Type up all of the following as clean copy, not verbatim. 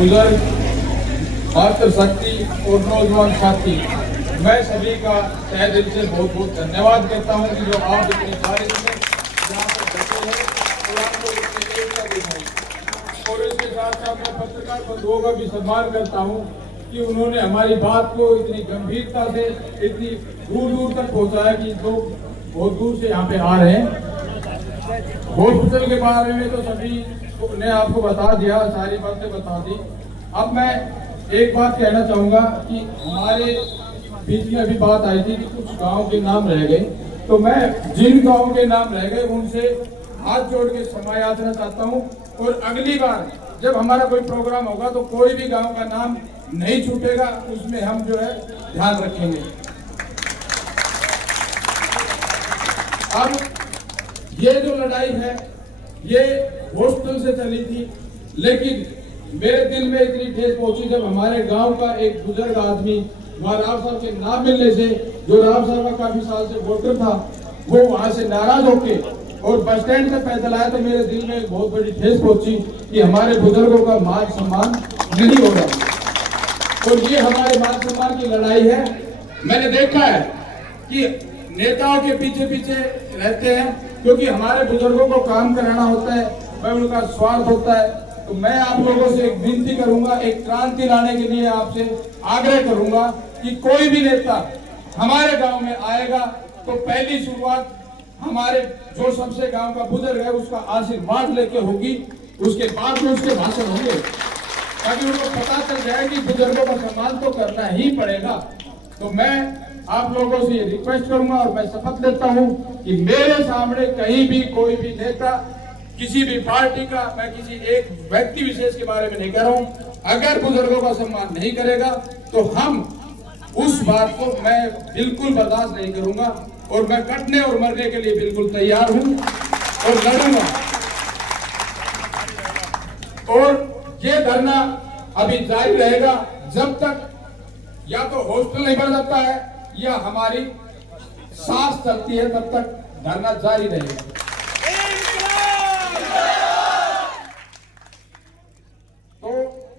बुजुर्ग, मातृशक्ति और नौजवान साथी, मैं सभी का तहे दिल से बहुत बहुत धन्यवाद करता हूं कि जो आप इतनी बारिश में यहाँ पर बैठे हैं और आप लोग इतनी एकता दिखाई। और इसके साथ साथ मैं पत्रकार बंधुओं का भी सम्मान करता हूं कि उन्होंने हमारी बात को इतनी गंभीरता से इतनी दूर दूर तक पहुंचाया कि लोग बहुत दूर से यहाँ पे आ रहे हैं। हॉस्पिटल के बारे में तो सभी ने आपको बता दिया, सारी बातें बता दी। अब मैं एक बात कहना चाहूंगा कि हमारे बीच में अभी बात आई थी कि कुछ गांव के नाम रह गए, तो मैं जिन गांव के नाम रह गए उनसे हाथ जोड़ के क्षमा याचना चाहता हूं। और अगली बार जब हमारा कोई प्रोग्राम होगा तो कोई भी गांव का नाम नहीं छूटेगा, उसमें हम जो है ध्यान रखेंगे। अब ये जो लड़ाई है ये हॉस्पिटल से चली थी, लेकिन मेरे दिल में इतनी ठेस पहुंची जब हमारे गांव का एक बुजुर्ग आदमी वहाँ राव साहब के नाम मिलने से, जो राव साहब का काफी साल से वोटर था, वो वहां से नाराज होके और बस स्टैंड तक पैदल आया, तो मेरे दिल में एक बहुत बड़ी ठेस पहुंची कि हमारे बुजुर्गों का मान सम्मान नहीं हो रहा। और ये हमारे मान सम्मान की लड़ाई है। मैंने देखा है कि नेताओं के पीछे पीछे रहते हैं, क्योंकि हमारे बुजुर्गों को काम कराना होता है, वह उनका स्वार्थ होता है। तो मैं आप लोगों से एक विनती करूंगा, एक क्रांति लाने के लिए आपसे आग्रह करूंगा कि कोई भी नेता हमारे गांव में आएगा तो पहली शुरुआत हमारे जो सबसे गांव का बुजुर्ग है उसका आशीर्वाद लेके होगी, उसके बाद में उसके भाषण होंगे, ताकि उनको पता चल जाए कि बुजुर्गों का सम्मान तो करना ही पड़ेगा। तो मैं आप लोगों से ये रिक्वेस्ट करूंगा और मैं शपथ लेता हूं कि मेरे सामने कहीं भी कोई भी नेता, किसी भी पार्टी का, मैं किसी एक व्यक्ति विशेष के बारे में नहीं कह रहा हूं, अगर बुजुर्गों का सम्मान नहीं करेगा तो हम उस बात को मैं बिल्कुल बर्दाश्त नहीं करूंगा और मैं कटने और मरने के लिए बिल्कुल तैयार हूं और लड़ूंगा। और ये धरना अभी जारी रहेगा जब तक या तो हॉस्पिटल नहीं बन जाता है या हमारी सांस चलती है, तब तक धरना जारी रहेगा। तो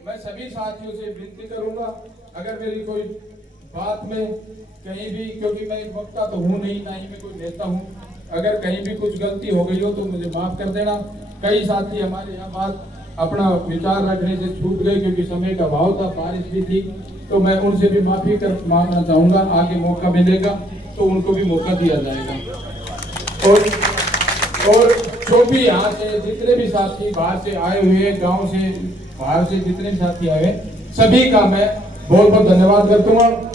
मैं सभी साथियों से विनती करूंगा, अगर मेरी कोई बात में कहीं भी, क्योंकि मैं वक्ता तो हूं नहीं, ना ही मैं कोई नेता हूं, अगर कहीं भी कुछ गलती हो गई हो तो मुझे माफ कर देना। कई साथी हमारे यहाँ बात अपना विचार रखने से छूट गए क्योंकि समय का अभाव था, बारिश भी थी, तो मैं उनसे भी माफी मांगना चाहूंगा। आगे मौका मिलेगा तो उनको भी मौका दिया जाएगा। और जो भी यहाँ से जितने भी साथी बाहर से आए हुए, गांव से बाहर से जितने भी साथी आए, सभी का मैं बहुत बहुत धन्यवाद करता हूँ।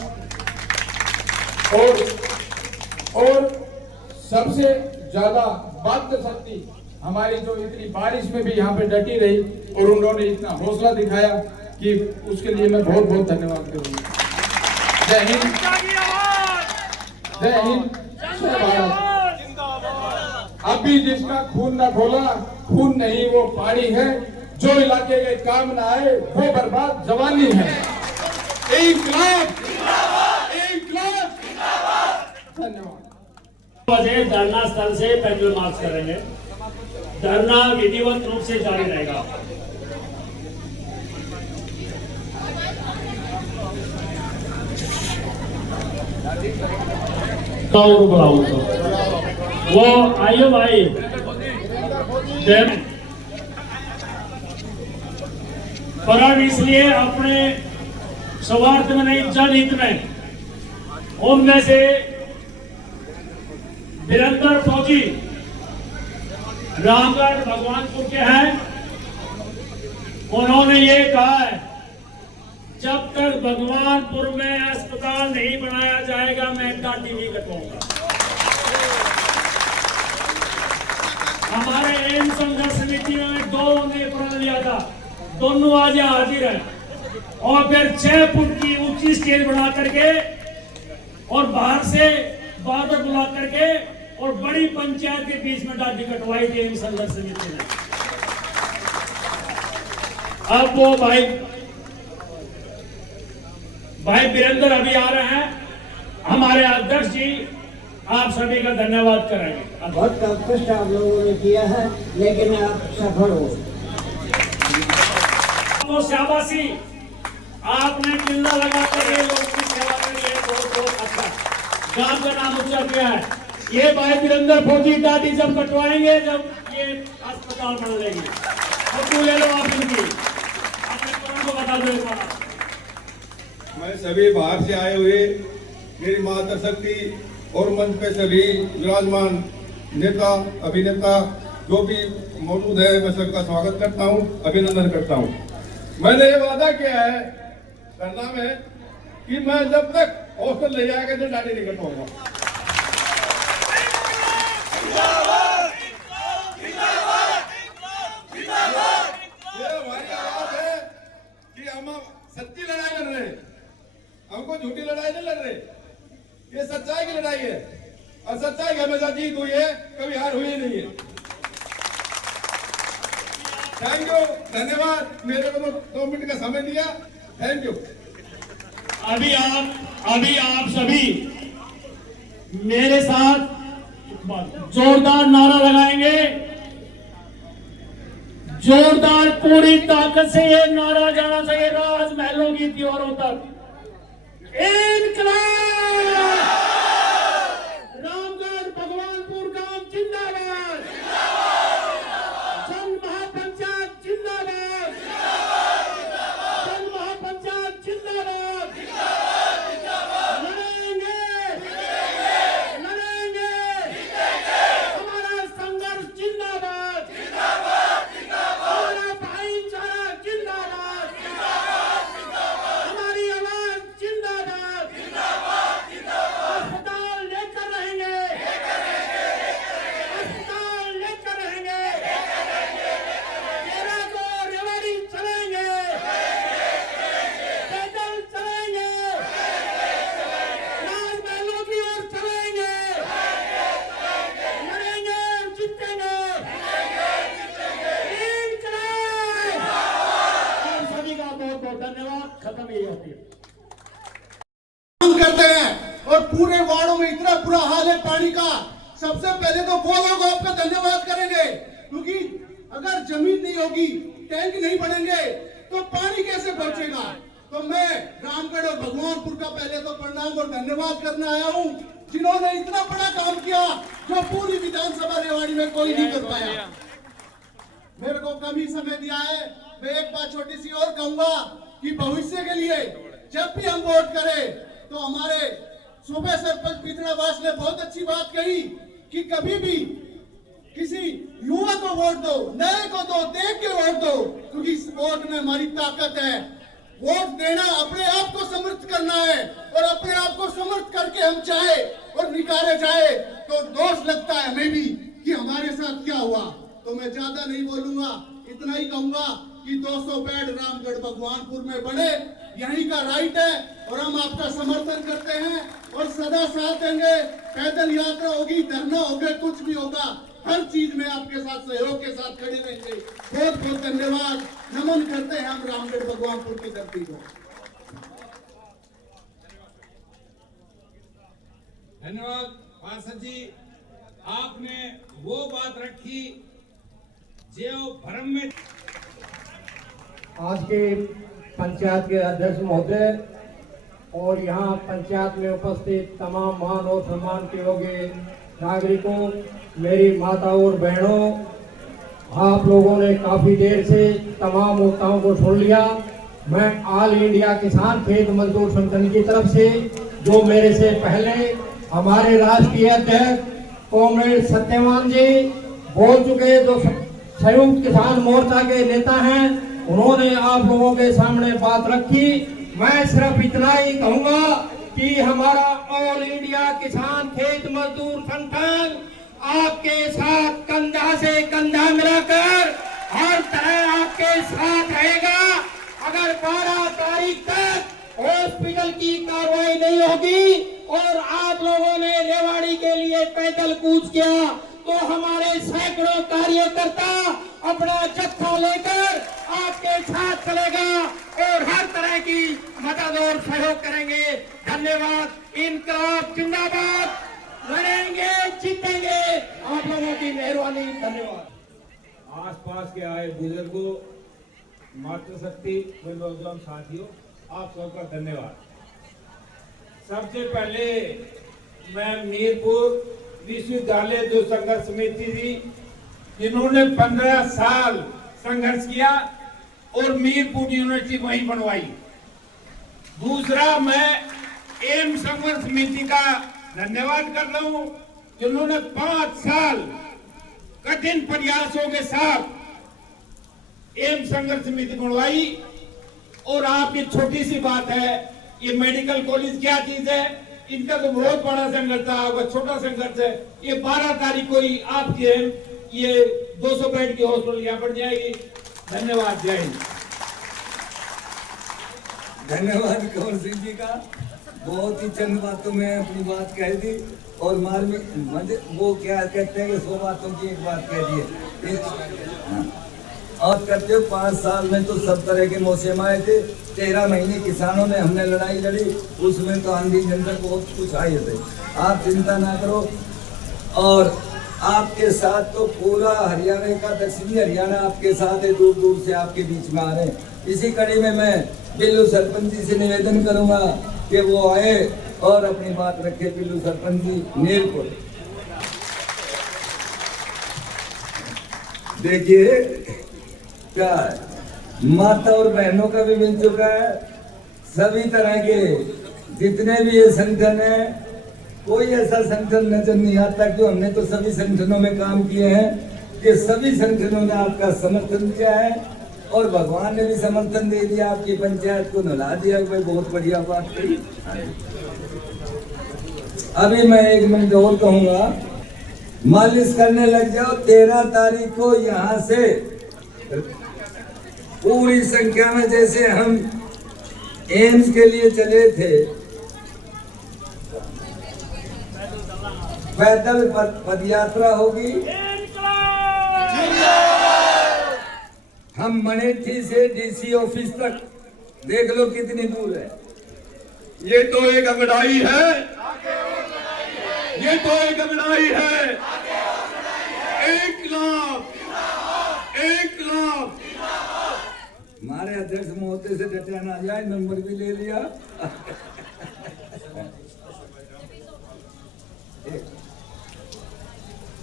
और सबसे ज्यादा मातृशक्ति हमारी जो इतनी बारिश में भी यहाँ पे डटी रही और उन्होंने इतना हौसला दिखाया कि उसके लिए मैं बहुत बहुत धन्यवाद करूंगा। जय हिंद, जय हिंद, जय भारत। अभी जिसका खून न खोला, खून नहीं वो पानी है, जो इलाके के काम न आए वो बर्बाद जवानी है। एक लाख धन्यवाद। बजे धरना स्थल से पेंडल मार्च करेंगे। धरना विधिवत रूप से जारी रहेगा। वो आइयो भाई, पर इसलिए अपने स्वार्थ में नहीं, जनहित में, उनमें से वीरेंद्र फौजी रामगढ़ भगवानपुर के हैं। उन्होंने ये कहा है, जब तक भगवानपुर में अस्पताल नहीं बनाया जाएगा मैं दाढ़ी नहीं कटवाऊंगा। हमारे एम्स संघर्ष समिति में 2 ने प्रण लिया था, दोनों आज हाजिर हैं। और फिर 6 फुट की ऊंची स्टेज बना करके और बाहर से बादल बुला करके और बड़ी पंचायत के बीच में दाढ़ी कटवाई थी एम्स संघर्ष समिति ने। अब वो भाई वीरेंद्र अभी आ रहे हैं, हमारे अध्यक्ष जी आप सभी का धन्यवाद करेंगे। बहुत कष्ट आप लोगों ने किया है, लेकिन आप सफल हो। आपको शाबाशी, आपने किल्ला लगा कर ये लोग की सेवा करी है, बहुत बहुत अच्छा। गांव का नाम ऊंचा किया है। ये भाई वीरेंद्र फौजी दादी जब कटवाएंगे, जब ये अस्पताल बन लेगी, फोटो ले लो आप इनकी, अपने को बता दो एक बार। मैं सभी बाहर से आए हुए मेरी माता शक्ति और मंच पे सभी विराजमान नेता अभिनेता जो भी मौजूद है, मैं सबका स्वागत करता हूँ, अभिनंदन करता हूँ। मैंने ये वादा किया है करना में कि मैं जब तक हॉस्टल ले जाएगा तो दाढ़ी नहीं कटवाऊंगा। ये हमारी आवाज है कि हम सच्ची लड़ाई लड़ रहे हैं, हमको झूठी लड़ाई नहीं लड़ रहे। ये सच्चाई की लड़ाई है और सच्चाई की हमेशा जीत हुई है, कभी हार हुई नहीं है। थैंक यू, धन्यवाद। मेरे को तो 2 मिनट का समय दिया, थैंक यू। अभी आप सभी मेरे साथ जोरदार नारा लगाएंगे, जोरदार पूरी ताकत से ये नारा जाना चाहिए राजमहलों की दीवारों तक। इनकलाब! रामगढ़ भगवानपुर गांव जिंदाबाद, जन महापंचायत जिंदाबाद, जन महापंचायत जिंदाबाद। लड़ेंगे, लड़ेंगे, हमारा संघर्ष जिंदाबाद, हमारा भाईचारा जिंदाबाद, हमारी आवाज जिंदाबाद, अस्पताल लेकर रहेंगे, अस्पताल लेकर रहेंगे, तेरा को रेवाड़ी चलेंगे, पैदल चलेंगे, राजमहलों की ओर चलेंगे, लड़ेंगे और जीतेंगे। इनकलाब! आप सभी का बहुत बहुत धन्यवाद। खत्म यही होती है। काम करते हैं और पूरे वार्डों में इतना बुरा हाल है पानी का। सबसे पहले तो वो लोग आपका धन्यवाद करेंगे, क्योंकि अगर जमीन नहीं होगी, टैंक नहीं बनेंगे तो पानी कैसे पहुंचेगा। तो मैं रामगढ़ और भगवानपुर का पहले तो प्रणाम और धन्यवाद करने आया हूं, जिन्होंने इतना बड़ा काम किया जो पूरी विधानसभा रेवाड़ी में कोई नहीं कर पाया। मेरे को कम ही समय दिया है। मैं एक बात छोटी सी और कहूंगा कि भविष्य के लिए जब भी हम वोट करें तो हमारे सूबे सरपंच पिथड़ावास ने बहुत अच्छी बात कही कि कभी भी किसी युवा को वोट दो, नए को दो, देख के वोट दो, क्योंकि इस वोट में हमारी ताकत है। वोट देना अपने आप को समर्थ करना है और अपने आप को समर्थ करके हम चाहे और निकाले जाए तो दोष लगता है हमें भी कि हमारे साथ क्या हुआ। तो मैं ज्यादा नहीं बोलूंगा, इतना ही कहूंगा कि 200 बेड रामगढ़ भगवानपुर में बने, यही का राइट है और हम आपका समर्थन करते हैं और सदा साथ देंगे। पैदल यात्रा होगी, धरना होगा, कुछ भी होगा, हर चीज में आपके साथ सहयोग के साथ खड़े रहेंगे। बहुत बहुत धन्यवाद, नमन करते हैं हम रामगढ़ भगवानपुर की धरती को। धन्यवाद पार्षद जी, आपने वो बात रखी जो भ्रम में। आज के पंचायत के अध्यक्ष महोदय और यहाँ पंचायत में उपस्थित तमाम मान और सम्मान के योग्य नागरिकों, मेरी माता और बहनों, आप लोगों ने काफी देर से तमाम मुद्दाओं को सुन लिया। मैं ऑल इंडिया किसान खेत मजदूर संगठन की तरफ से, जो मेरे से पहले हमारे राष्ट्रीय अध्यक्ष कॉमरेड सत्यवान जी बोल चुके, जो संयुक्त किसान मोर्चा के नेता हैं, उन्होंने आप लोगों के सामने बात रखी। मैं सिर्फ इतना ही कहूंगा कि हमारा ऑल इंडिया किसान खेत मजदूर संगठन आपके साथ कंधा से कंधा मिलाकर हर तरह आपके साथ रहेगा। अगर 12 तारीख तक हॉस्पिटल की कार्रवाई नहीं होगी और आप लोगों ने रेवाड़ी के लिए पैदल कूच किया तो हमारे सैकड़ों कार्यकर्ता अपना जत्था लेकर आपके साथ चलेगा और हर तरह की मदद और सहयोग करेंगे। धन्यवाद। इनकलाब जिंदाबाद, लड़ेंगे जीतेंगे। आप लोगों की मेहरबानी, धन्यवाद। आसपास के आए बुजुर्गों, मातृशक्ति व नौजवान साथियों, आप सबका धन्यवाद। सबसे पहले मैं मीरपुर विश्वविद्यालय जो संघर्ष समिति थी, जिन्होंने 15 साल संघर्ष किया और मीरपुर यूनिवर्सिटी वहीं बनवाई। दूसरा, मैं एम्स संघर्ष समिति का धन्यवाद कर रहा हूं, जिन्होंने 5 साल कठिन प्रयासों के साथ एम्स संघर्ष समिति बनवाई। और आपकी छोटी सी बात है, ये मेडिकल कॉलेज क्या चीज है, इनका तो बहुत बड़ा संघर्ष था, वह छोटा संघर्ष है। ये 12 तारीख को ही आपके ये 200 बेड की हॉस्पिटल यहाँ पर जाएगी। धन्यवाद, जय हिंद। धन्यवाद कंवर सिंह जी का, बहुत ही चंद बातों में अपनी बात कह दी और मार्मिक वो क्या कहते हैं कि 100 बातों की एक बात कह दी है। और करते हो 5 साल में तो सब तरह के मौसम आए थे। 13 महीने किसानों ने हमने लड़ाई लड़ी, उसमें तो आंधी झंझट बहुत कुछ आए थे। आप चिंता ना करो। और आपके साथ तो पूरा हरियाणा का, दक्षिणी हरियाणा आपके साथ है, दूर दूर से आपके बीच में आ रहे हैं। इसी कड़ी में मैं बिल्लू सरपंच जी से निवेदन करूंगा कि वो आए और अपनी बात रखे। बिल्लू सरपंच जी नीलपुर, देखिए क्या है, माता और बहनों का भी मिल चुका है। सभी तरह के जितने भी ये संगठन है, कोई ऐसा संगठन नजर नहीं आता, क्यों हमने तो सभी संगठनों में काम किए हैं कि सभी संगठनों ने आपका समर्थन किया है और भगवान ने भी समर्थन दे दिया, आपकी पंचायत को नला दिया। भाई बहुत बढ़िया बात कही। अभी मैं 1 मिनट और कहूंगा, मालिश करने लग जाओ। 13 तारीख को यहाँ से पूरी संख्या में, जैसे हम एम्स के लिए चले थे, पैदल पदयात्रा होगी। हम मनेठी से डीसी ऑफिस तक देख लो कितनी दूर है। ये तो एक अंगड़ाई है, ये तो एक अंगड़ाई है। 1 लाख, 1 लाख। हमारे अध्यक्ष महोदय से डटा ना जाए, नंबर भी ले लिया।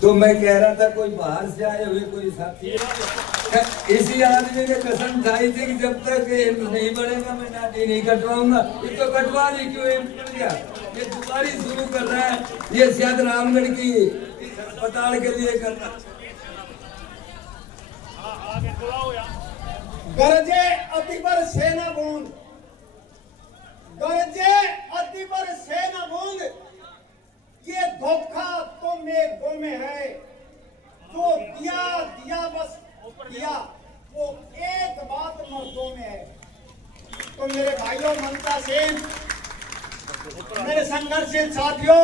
तो मैं कह रहा था कोई बाहर से आए हुए कोई साथी, इसी आदमी ने कसम खाई थी कि जब तक एम्स नहीं बढ़ेगा मैं नाटी नहीं कटवाऊंगा। ये तो कटवा ली, क्यों एम्स बढ़ गया। ये दुबारी शुरू कर रहा है, ये शायद रामगढ़ की अस्पताल के लिए कर रहा। गरजे अतिबर सेना बूंद, गरजे अतिबर सेना बूंद, ये धोखा तो मेघों में है। जो दिया दिया बस दिया, वो एक बात मर्दों में है। तो मेरे भाइयों, मनता सेन, मेरे संघर्षशील साथियों,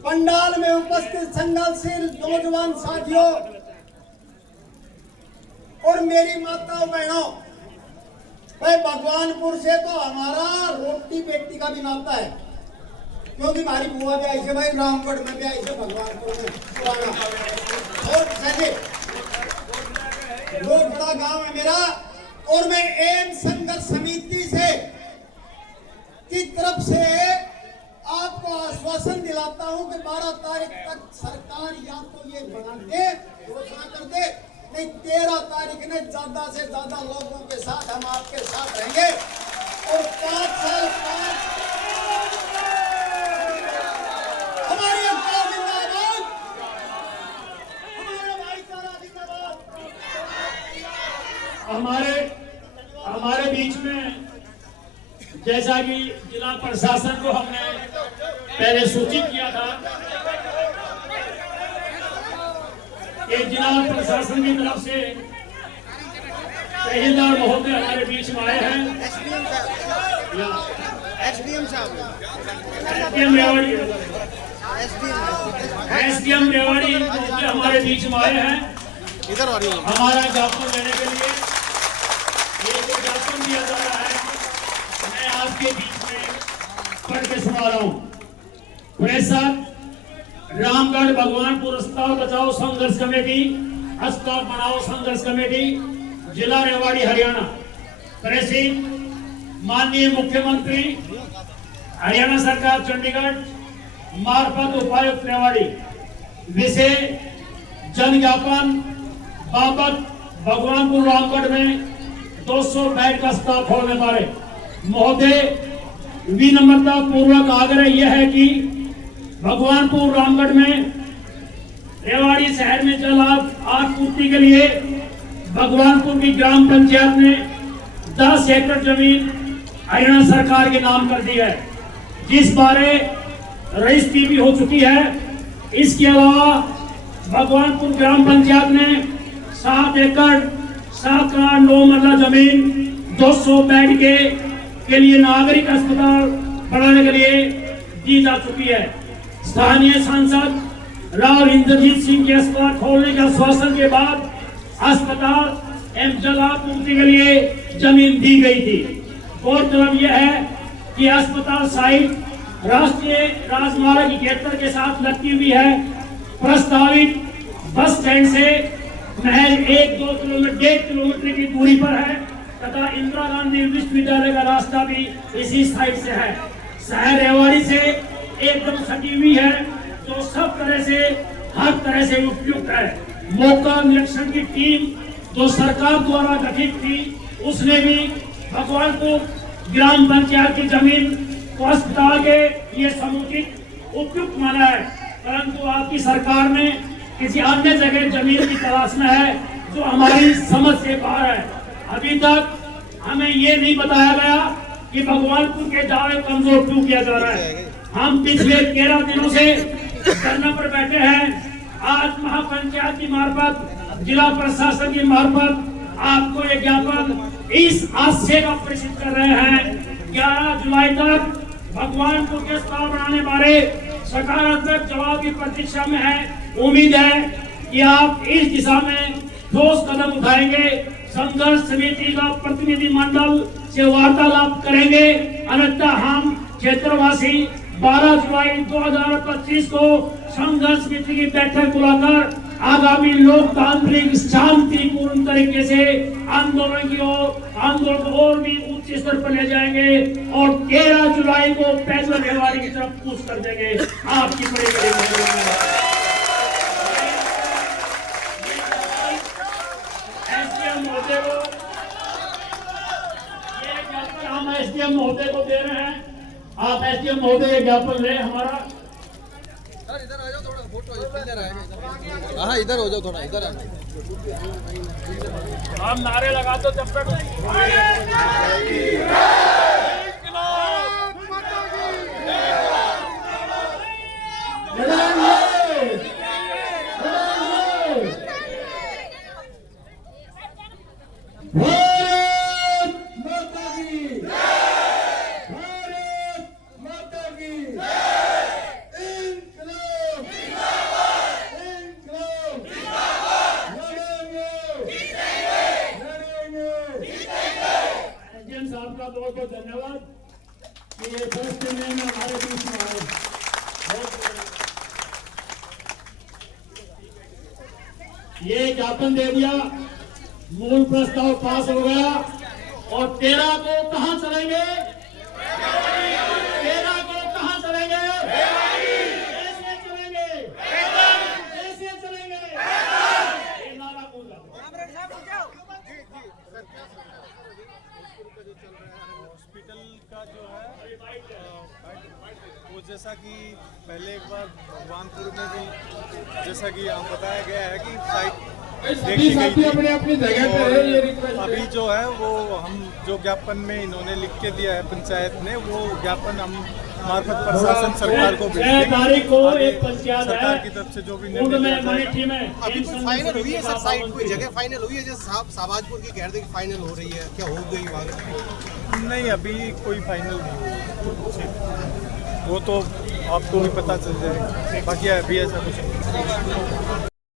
पंडाल में उपस्थित संघर्षशील नौजवान साथियों और मेरी माताओं बहनों, भाई भगवानपुर से तो हमारा रोटी बेटी का भी नाता है, क्योंकि हमारी बुआ भी आई से, भाई रामगढ़ में भी आई से, भगवानपुर में पुराना और बहुत बड़ा गांव है मेरा। और मैं एम्स संघर्ष समिति से की तरफ से आपको आश्वासन दिलाता हूं कि 12 तारीख तक सरकार या तो ये बना दे, घोषणा कर दे, नहीं 13 तारीख ने ज्यादा से ज्यादा लोगों के साथ हम आपके साथ रहेंगे। और 5 साल हमारी एकता जिंदाबाद, हमारा भाईचारा जिंदाबाद। हमारे बीच में, जैसा कि जिला प्रशासन को हमने पहले सूचित किया था, एक जिला प्रशासन की तरफ से तहसीलदार महोदय हमारे बीच में आए हैं। एसडीएम रेवाड़ी महोदय हमारे बीच में आए हैं हमारा ज्ञापन लेने के लिए। ये जो ज्ञापन दिया जा रहा है, मैं आपके बीच में पढ़ के सुना रहा हूँ। रामगढ़ भगवानपुर स्थान बचाओ संघर्ष कमेटी स्टाफ बनाओ संघर्ष कमेटी जिला रेवाड़ी हरियाणा प्रेसिंग माननीय मुख्यमंत्री हरियाणा सरकार चंडीगढ़ मार्फत उपायुक्त रेवाड़ी विषय जन ज्ञापन बाबत भगवानपुर रामगढ़ में 200 बेड का स्टाफ खोलने बारे महोदय विनम्रता पूर्वक आग्रह यह है कि भगवानपुर रामगढ़ में रेवाड़ी शहर में जल आपूर्ति के लिए भगवानपुर की ग्राम पंचायत ने 10 एकड़ जमीन हरियाणा सरकार के नाम कर दी है, जिस बारे रजिस्ट्री भी हो चुकी है। इसके अलावा भगवानपुर ग्राम पंचायत ने 7 एकड़ 7 कनाल 9 मरला जमीन 200 बेड के लिए नागरिक अस्पताल बनाने के लिए दी जा चुकी है। स्थानीय सांसद राव इंद्रजीत सिंह के अस्पताल खोलने के आश्वासन के बाद अस्पताल एवं जल आपूर्ति के लिए जमीन दी गई थी। गौरतलब यह है कि अस्पताल साइट राष्ट्रीय राजमार्ग 71 के साथ लगती हुई है। प्रस्तावित बस स्टैंड से महज 1-2 किलोमीटर 1.5 किलोमीटर की दूरी पर है तथा इंदिरा गांधी विश्वविद्यालय का रास्ता भी इसी साइड से है। शहर रेवाड़ी से एकदम सटी हुई है, जो सब तरह से हर तरह से उपयुक्त है। मौका निरीक्षण की टीम जो सरकार द्वारा गठित थी, उसने भी भगवानपुर ग्राम पंचायत की जमीन को अस्पताल के लिए समुचित उपयुक्त माना है, परंतु आपकी सरकार ने किसी अन्य जगह जमीन की तलाश में है जो हमारी समझ से बाहर है। अभी तक हमें ये नहीं बताया गया कि भगवानपुर के दावे कमजोर क्यों किया जा रहा है। हम पिछले 13 दिनों से धरना पर बैठे हैं। आज महापंचायत की मार्फत जिला प्रशासन की मार्फत आपको ये ज्ञापन इस आशय का प्रेषित कर रहे हैं 11 जुलाई तक भगवानपुर के अस्पताल बनाने बारे सकारात्मक जवाब की प्रतीक्षा में है। उम्मीद है कि आप इस दिशा में ठोस कदम उठाएंगे। संघर्ष समिति का प्रतिनिधि मंडल से वार्तालाप करेंगे, अन्यथा हम क्षेत्रवासी 12 जुलाई 2025 को संघर्ष समिति की बैठक बुलाकर आगामी लोकतांत्रिक शांतिपूर्ण तरीके से आंदोलन को और भी उच्च स्तर पर ले जाएंगे और 13 जुलाई को पैदल रेवाड़ी की तरफ कूच कर देंगे। आपकी बड़ी बड़ी मेहरबानी। एसडीएम महोदय को ये ज्ञापन हम एसडीएम महोदय को दे रहे हैं। आप एसडीएम महोदय ज्ञापन ले हमारा। सर इधर आ जाओ, थोड़ा फोटो इधर आएगा। हाँ इधर हो जाओ, थोड़ा इधर आ जाओ। हम नारे लगा दो जब तक। बहुत बहुत धन्यवाद कि ये फर्स्ट में हमारे बीच में आए। ये ज्ञापन दे दिया, मूल प्रस्ताव पास हो गया और 13 को कहां चलेंगे? 13 को कहां चलेंगे? कैसे चलेंगे? कैसे चलेंगे? ये नारा बोल हॉस्पिटल का जो है वो जैसा कि पहले एक बार भगवानपुर में भी जैसा कि बताया गया है कि साइट देखी गई थी, अपने अपनी जगह पे है। ये रिक्वेस्ट अभी जो है वो हम जो ज्ञापन में इन्होंने लिख के दिया है पंचायत ने, वो ज्ञापन हम मार्फत प्रशासन सरकार को भेजेंगे। 6 तारीख को एक पंचायत सरकार है की तरफ से जो भी उनमें निर्णय लिया मनेठी में अभी कोई फाइनल हुई है सर? साइट कोई जगह फाइनल हुई है? जैसे साबाजपुर की कह रहे थे कि फाइनल हो रही है, क्या हो गई वहाँ? नहीं, अभी कोई फाइनल नहीं हुई। वो तो आपको भी पता चल जाएगा, बाकी अभी ऐसा कुछ नहीं।